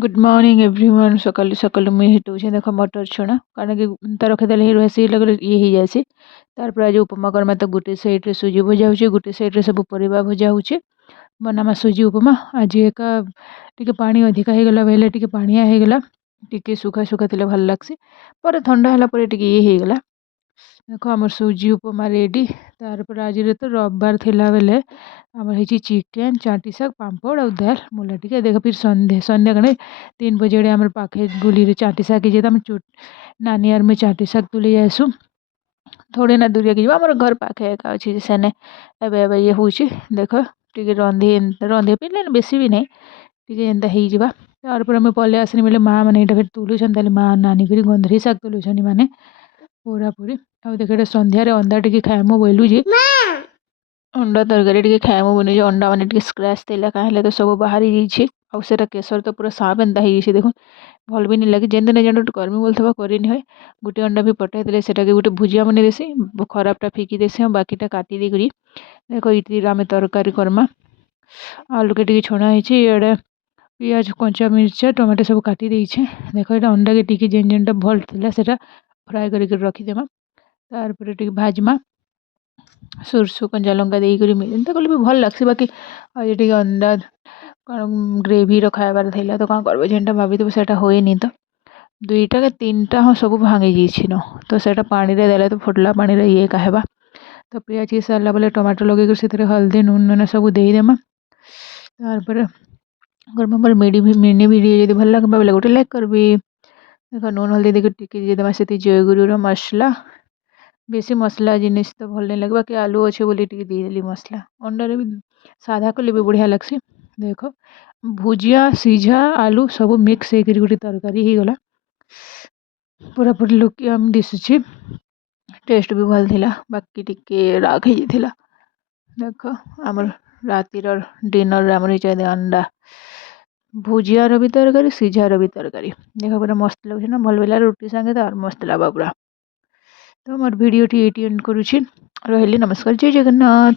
Good morning everyone सकालू सकालू मुझे हिटूचे देख मटर छुणा कारण कि तो रखीदे ही लगे ये हो जाए तार आज उपमा करमा तो गोटे साइड्रे सुजी भजा हो गोटे साइड्रे सब परिवा भजा हो बनामा सुजी उपमा आज एका टी पानी अधिका हो गला बेले टी पानिया हो गला टी सुखा सुखा थे भल लगसी पर ठंडा है ये हो गला देख आम सुजी उपमा रेडी तार आज तो रविवार थिला बेले आमर चिकेन चाटी शाग पापड़ और दाल मुला टी देख फिर संध्या संध्या कणे 3 बजे आम पाखे गुली चाटी शाग की आम नानी यार में चाटी शाग तुली जासु थोड़े ना दूरिया की आम घर पाखे एका अच्छी सेने एवं ये हूँ देख टी रंधे रंधे पे बेसी भी नहीं टी एंता हो तार आम पलि आसनी बोले माँ मैंने फिर तुलुन माँ नानी फिर गंधरी शाग तुलुन मैंने पूरा पूरी ଆଉ ଦେଖ ଏଇଟା ସନ୍ଧ୍ୟାରେ ଅଣ୍ଡା ଟିକେ ଖାଇମୁ ବୋଇଲୁ ଯେ ଅଣ୍ଡା ତରକାରୀ ଟିକେ ଖାଇମୁ ବୋଇଲୁ ଯେ ଅଣ୍ଡା ମାନେ ଟିକେ ସ୍କ୍ରାଚ୍ ଥିଲା କାଁ ହେଲେ ତ ସବୁ ବାହାରି ଯାଇଛି ଆଉ ସେଟା କେଶର ତ ପୁରା ସାଫ୍ ଏନ୍ତା ହେଇଯାଇଛି ଦେଖୁନ୍ ଭଲ ବି ନି ଲାଗେ ଯେନ୍ ଦିନ ଯେନ୍ ଗୋଟେ କର୍ମି ବୋଲଥିବା କରିନି ହୁଏ ଗୋଟେ ଅଣ୍ଡା ବି ପଠାଇଥିଲେ ସେଟାକେ ଗୋଟେ ଭୁଜିଆ ବନେଇ ଦେସି ଖରାପଟା ଫିକି ଦେସି ଆଉ ବାକିଟା କାଟି ଦେଇକରି ଦେଖ ଇଟିରେ ଆମେ ତରକାରୀ କର୍ମା ଆଲୁକେ ଟିକେ ଛଣା ହେଇଛି ଇଆଡ଼େ ପିଆଜ କଞ୍ଚା ମିର୍ଚା ଟମାଟୋ ସବୁ କାଟି ଦେଇଛେ ଦେଖ ଏଇଟା ଅଣ୍ଡାକେ ଟିକେ ଯେନ୍ ଯେନ୍ଟା ଭଲ ଥିଲା ସେଟା ଫ୍ରାଏ କରିକି ରଖିଦେମା तारपर टी भाजमा सोरसो कंजा लंका देकर एंता कले भी भल लगसी बाकी आज टी अंडा कौन ग्रेवी खाबार था तो कौन कर जेनटा भाभी से हुए तो 2टा के 3टा हाँ सब भांगी जाइए न तो सेटा पानी रे देले तो फुटला पानी रे ये कहवा तो पियाज ही सारा बोले टमाटो लगे से हल्दी नून नून सब देदेमा तारपर अगर मोर मिनी वीडियो जो भल लगे बोले गोटे लाइक करबी देख नून हल्दी देकर टिके देदेमा से जयगुरु मसला बेसी मसला जिनिस तो भल नहीं लगे बाकी आलू अच्छे बोली टी देदेली मसला अंडारे भी सादा कले भी बढ़िया लगसी देख भुजिया सीझा आलू सब मिक्स होकर गोटे तरकारी हो गला पूरा पूरी लुक दिशुची टेस्ट भी भल थिला बाकी टिके राग हो देख आमर रातिर डिनर आमर हो अंडा भुजियार भी तरकारी सीझार भी तरकारी देख पूरा मस्त लगे ना भल बेला रुटी सांगे तो और मस्त लगा पूरा तो मोर भिडियोटी एटी एंड करुछि रहिली नमस्कार जय जगन्नाथ।